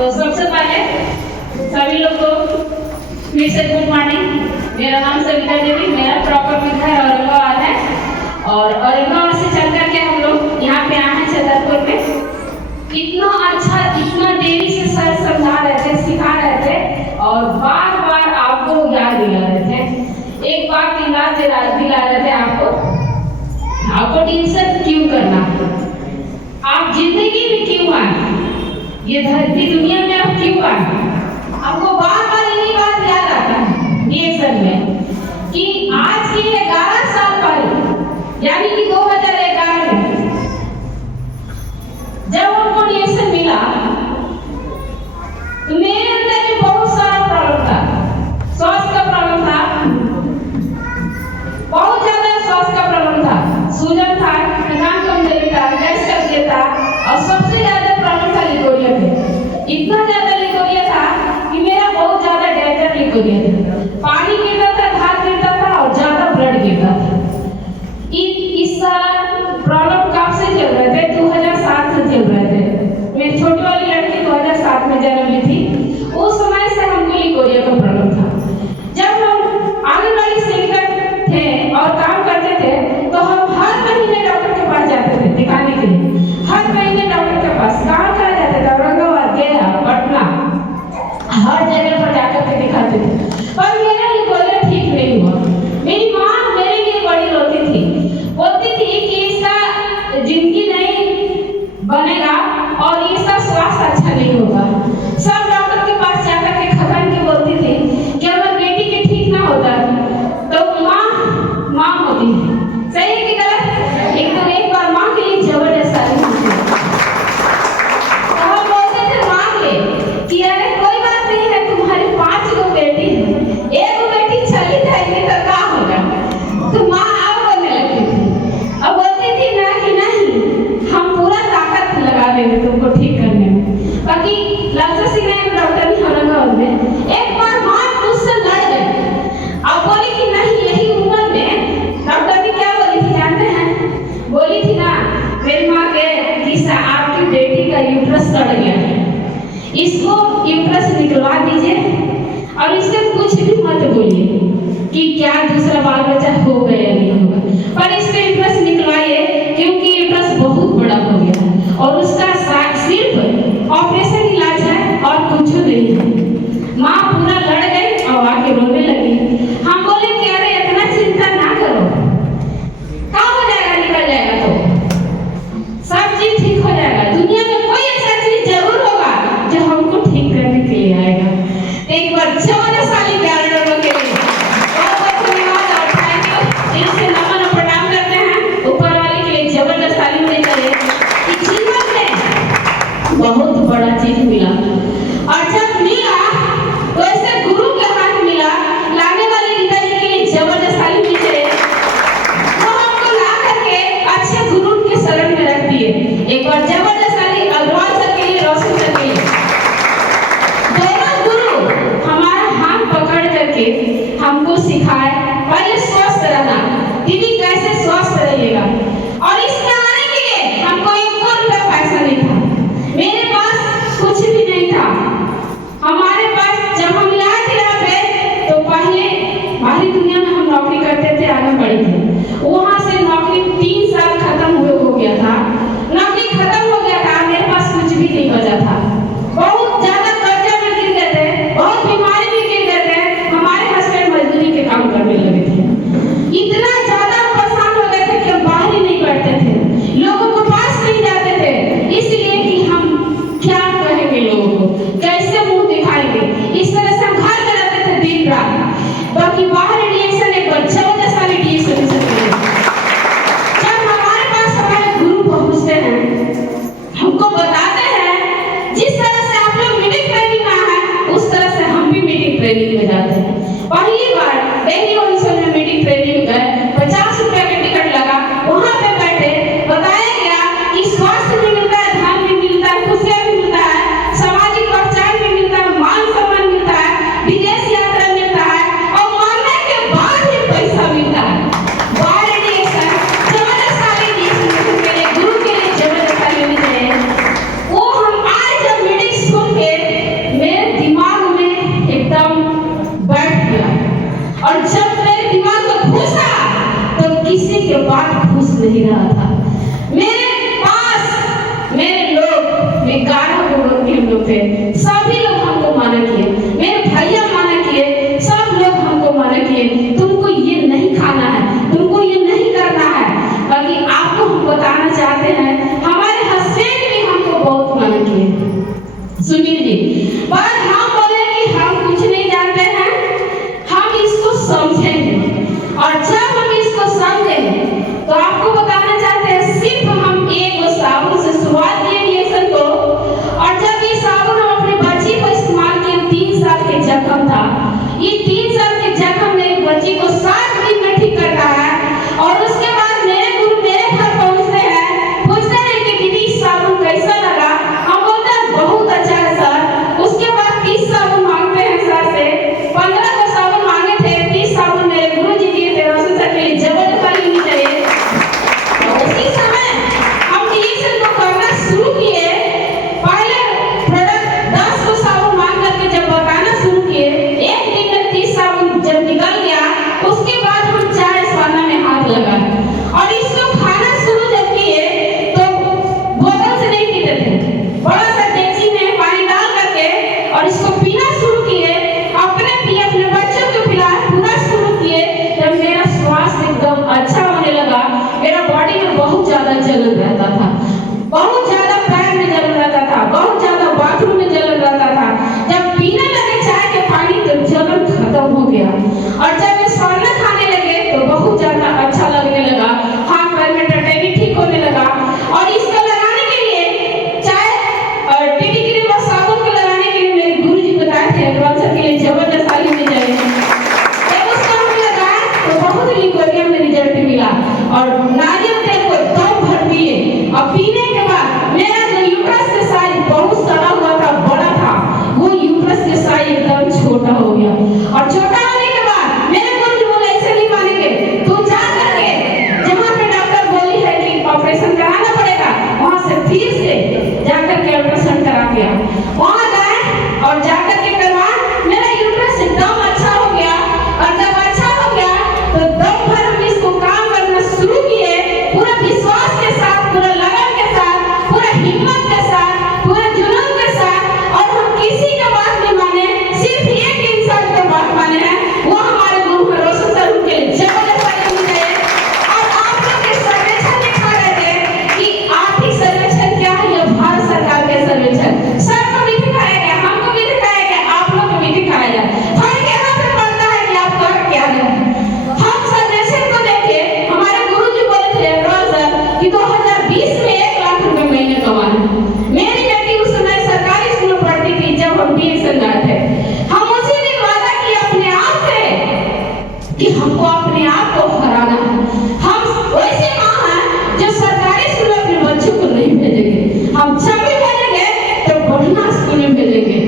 तो सबसे पहले सभी लोग को फिर से गुड मॉर्निंग। मेरा नाम सविता देवी, मेरा प्रॉपर में घर औरंगाबाद है और औरंगाबाद से चल करके हम लोग यहाँ पे आए हैं छतरपुर में। इतना अच्छा, इतना देरी से सर समझा रहे थे, सिखा रहे थे और बार बार आपको याद दिला रहे थे। एक बात दिला रहे थे आपको टेंशन क्यों करना, आप जिंदगी में क्यों आए, ये धरती दुनिया में आप क्यों आए। आपको बार बार यही बात याद आता है रिएक्शन में कि आज के 11 साल पहले यानी कि 2011 में जब उनको रिएक्शन मिला तो मेरे अंदर में बहुत सारा प्रॉब्लम था, स्वास्थ्य का प्रॉब्लम था, बहुत ज्यादा स्वास्थ्य का प्रॉब्लम था, सूजन था, थकान कमजोरी था, गैस का था और सबसे ज्यादा प्रॉब्लम था लिकोरिया पे। इतना ज्यादा लिकोरिया था कि मेरा बहुत ज्यादा डेंजर लिकोरिया था, पानी गिरता था, धार गिरता था और ज्यादा ब्लड गिरता था। इस प्रॉब्लम कब से चल रहे थे? 2007 से चल रहे थे। मेरी छोटी वाली लड़की 2007 में जन्म ली थी, उस समय से हमको लिकोरिया का प्रॉब्लम था। जब हम आंगनबाड़ी सेविका थे और काम करते थे तो हम हर महीने डॉक्टर के पास जाते थे दिखाने के लिए। हर महीने डॉक्टर के पास कहाँ जाते थे? औरंगाबाद, गया, पटना, हर जगह पर जाकर के दिखाते थे, पर मेरा लिकोरिया ठीक नहीं हुआ। मेरी माँ मेरे लिए बड़ी रोती थी, बोलती थी कि इसका जिंदगी नहीं बनेगा और इसका स्वास्थ्य अच्छा नहीं होगा। सब डॉक्टर के पास जाकर के खत्म के बोलती थी कि अगर बेटी के ठीक ना होता तो माँ होती है। सही है कि गलत? एक बार माँ के लिए जबरदस्त शादी होती है तो हम बोलते थे माँ के कि अरे कोई बात नहीं है, तुम्हारी 5 गो बेटी है, एक बेटी चली जाएगी तो क्या होगा। तो माँ आप बोलने लगती थी और बोलती थी ना कि नहीं, हम पूरा ताकत लगा देंगे तुमको ठीक करने में। बाकी लालसा सिंह डॉक्टर ने औरंगाबाद में एक बार माँ मुझसे लड़ गई और बोली कि नहीं, यही उम्र में डॉक्टर ने क्या बोली थी जानते हैं? बोली थी ना मेरी माँ के जिससे आपकी बेटी का यूट्रस कट गया है, इसको यूट्रस निकलवा दीजिए और इससे कुछ भी मत बोलिए कि क्या दूसरा बाल बच्चा होगा या नहीं होगा, पर इसका यूट्रस निकलवाइए क्योंकि यूट्रस बहुत बड़ा हो गया है और उसका सिर्फ ऑपरेशन इलाज है और कुछ नहीं है। माँ पूरा लड़ गई और आके रोने लगी। हम बोले कि अरे इतना चिंता ना करो, क्या हो जाएगा, निकल जाएगा, तो सब चीज ठीक हो जाएगा। दुनिया में कोई ऐसा चीज जरूर होगा जो हमको ठीक करने के लिए आएगा। एक बार जबरदस्ती प्यार लोगों के लिए बहुत बहुत धन्यवाद और थैंक यू। दिल से नमन और प्रणाम करते हैं ऊपर वाले के लिए। जबरदस्ती पे सभी लोग हमको माना किए, मेरे भैया माना किए, सब लोग हमको माना किए, तुमको ये नहीं खाना है, तुमको ये नहीं करना है। बाकी आपको हम बताना चाहते हैं, हमारे हस्बैंड भी हमको बहुत माना किए सुनील जी, पर हम बोले कि हम कुछ नहीं जानते हैं, हम इसको समझेंगे। और जब हम इसको समझेंगे तो आपको बताना चाहते हैं, सिर्फ हम एक साबुन से शुरुआत किए रिएक्शन को, और जब ये साबुन हम अपने बच्ची को इस्तेमाल किए, 3 साल के जख्म था, ये 3 साल के जख्म में एक बच्ची को 7 दिन में ठीक करता है। और उसके बाद मेरे गुरु मेरे घर पहुंचते हैं, पूछते हैं कि दीदी साबुन कैसा लगा, हम बोलते हैं बहुत अच्छा है सर। उसके बाद 30 साबुन मांगते हैं सर से, 15 का साबुन मांगे थे, 30 साबुन मेरे गुरु जी दिए थे, रोशन सर के लिए जबरदस्ती नहीं चाहिए। उसी समय हम रिएक्शन को करना शुरू किए, पहले प्रोडक्ट 10 को साबुन मांग करके जब बताना शुरू किए, एक दिन में 30 साबुन जब निकल गया, उसके बाद हम चाय स्वाना में हाथ लगाए और इसको खाना शुरू जब किए तो बोतल से नहीं पीते थे, बड़ा सा डेगची में पानी डाल करके और इसको पीना शुरू किए, अपने पिए, अपने बच्चों को पिलाए, पूरा शुरू किए। जब मेरा स्वास्थ्य एकदम अच्छा होने लगा, मेरा बॉडी में बहुत ज्यादा जलन रहता था, बहुत ज्यादा पैर में जलन रहता था, बहुत ज्यादा बाथरूम में जलन रहता था। जब पीने लगे चाय के पानी तो जलन खत्म हो गया, और जब इस स्वाना खाने लगे तो बहुत ज्यादा अच्छा लगने लगा, हाथ पैर में टटनी ठीक होने लगा। और इसको लगाने के लिए चाय और टीटी क्रीम और साबुन को लगाने के लिए मेरे गुरुजी बताए थे, एडवांस के लिए जबरदस्त आयु में जाएगी। जब उसको हमने लगाया तो बहुत ही बढ़िया में रिजल्ट मिला, और नारियल तेल को दम भर पिए, और पीने के बाद मेरा जो यूट्रस के साइज बहुत सड़ा हुआ था, बड़ा था, वो यूट्रस के साइज एकदम छोटा हो गया। और छोटा होने के बाद मेरे गुरुजी बोले ऐसे नहीं मानेंगे, तू जा करके जहाँ पे डॉक्टर बोली है कि ऑपरेशन कराना पड़ेगा, वहाँ से फिर से जाकर के अल्ट्रासाउंड करा के आ। वहाँ गए और जाकर के करवा, मेरा यूट्रस एकदम अच्छा हो गया। और जब अच्छा हो गया तो दम भर हम इसको काम करना शुरू किए, पूरा विश्वास के साथ, पूरा लगन के साथ, पूरा हिम्मत के साथ, पूरा जुनून के साथ। और हम किसी के बात नहीं माने, सिर्फ एक इंसान के बात माने हैं, वो हमारे गुरु हैं रोशन सर, उनके लिए जबरदस्त तारीफ होनी चाहिए। और आप लोग के सर्वेक्षण दिखा रहे थे कि आर्थिक सर्वेक्षण क्या है, यह भारत सरकार के सर्वेक्षण, सर को भी दिखाया गया, हमको भी दिखाया गया, आप लोग को भी दिखाया गया। फर्क यहाँ पे पड़ता है कि आप कर क्या रहे हैं। हम सर्वेक्षण को देखे, हमारे गुरुजी बोले थे सर कि 2020 में 1 लाख रुपए महीने कमाना। मेरी बेटी उस समय सरकारी स्कूल में पढ़ती थी, जब हम रिएक्शन गए थे, हम उसी दिन वादा किए अपने आप से कि हमको अपने आप को हराना है। हम वैसे माँ हैं जो सरकारी स्कूल में अपने बच्चों को नहीं भेजेंगे, हम जब भी भेजेंगे तो बढ़िया स्कूल में भेजेंगे,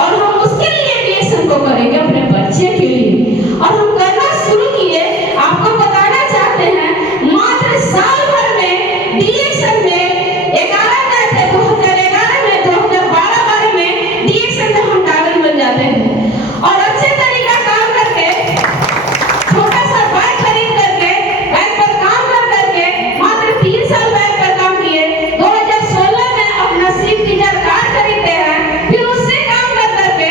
और हम उसके लिए रिएक्शन को करेंगे अपने बच्चे के लिए। और हम करना शुरू किए, आपको बताना चाहते हैं, मात्र साल भर में रिएक्शन में 11 गए थे, 2011 में, 2012 में रिएक्शन में हम डायमंड बन जाते हैं। और अच्छे तरीका काम करके, छोटा सा बाइक खरीद करके, बाइक पर काम कर करके मात्र 3 साल बाइक पर काम किए। 2016 में अपना स्विफ्ट डिजायर कार खरीदते हैं, फिर उससे काम कर करके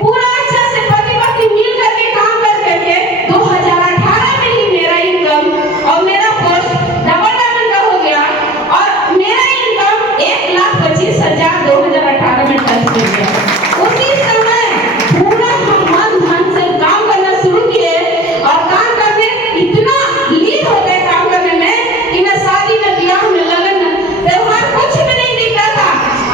पूरा अच्छा से पति-पत्नी मिल करके काम कर करके 2018 में ही मेरा इनकम और मेरा पोस्ट डबल डायमंड का हो गया, और मेरा इनकम 1,25,000 2018 में टच कर गया। उसी समय पूरा हम मन धन से काम करना शुरू किए, और काम करने इतना लीन हो गए काम करने में कि मैं शादी में, ब्याह में, लगन में, त्योहार कुछ भी नहीं दिखता था।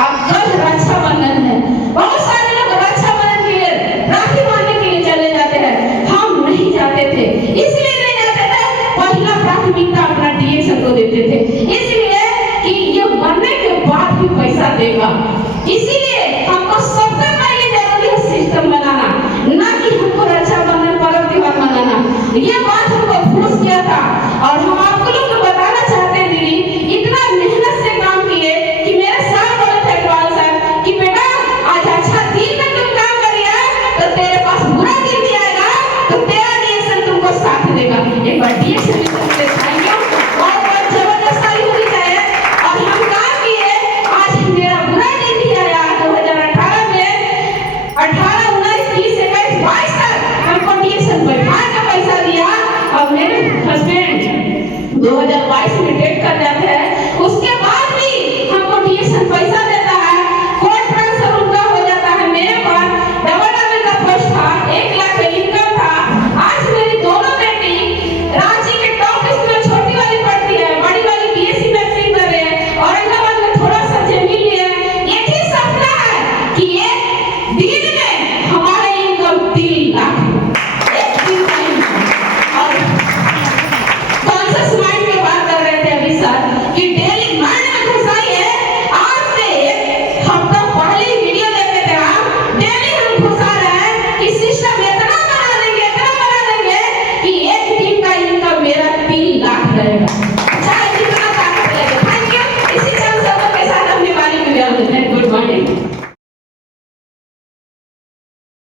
अब कल रक्षाबंधन है, बहुत सारे लोग रक्षाबंधन के लिए राखी बांधने के लिए चले जाते हैं, हम नहीं जाते थे। इसलिए नहीं जाते थे, पहला प्राथमिकता अपना रिएक्शन को देते थे, इसलिए कि ये मरने के बाद भी पैसा देगा। इसीलिए हमको सबसे पहले जरूरी है सिस्टम बनाना, ना कि हमको रक्षाबंधन पर्व त्योहार मनाना। ये बात हमको फूस गया था, और हम आपको लोग को बताना चाहते हैं दीदी, इतना मेहनत से काम किए कि मेरे सर बोले थे इकबाल सर कि बेटा आज अच्छा दिन में तुम काम करिए तो तेरे पास बुरा दिन भी आएगा, तो तेरा रिएक्शन तुमको साथ देगा। एक बार रिएक्शन दिखाएंगे, बहुत जबरदस्त तारीफ होनी चाहिए। और हम काम किए, आज मेरा बुरा दिन भी आया गया।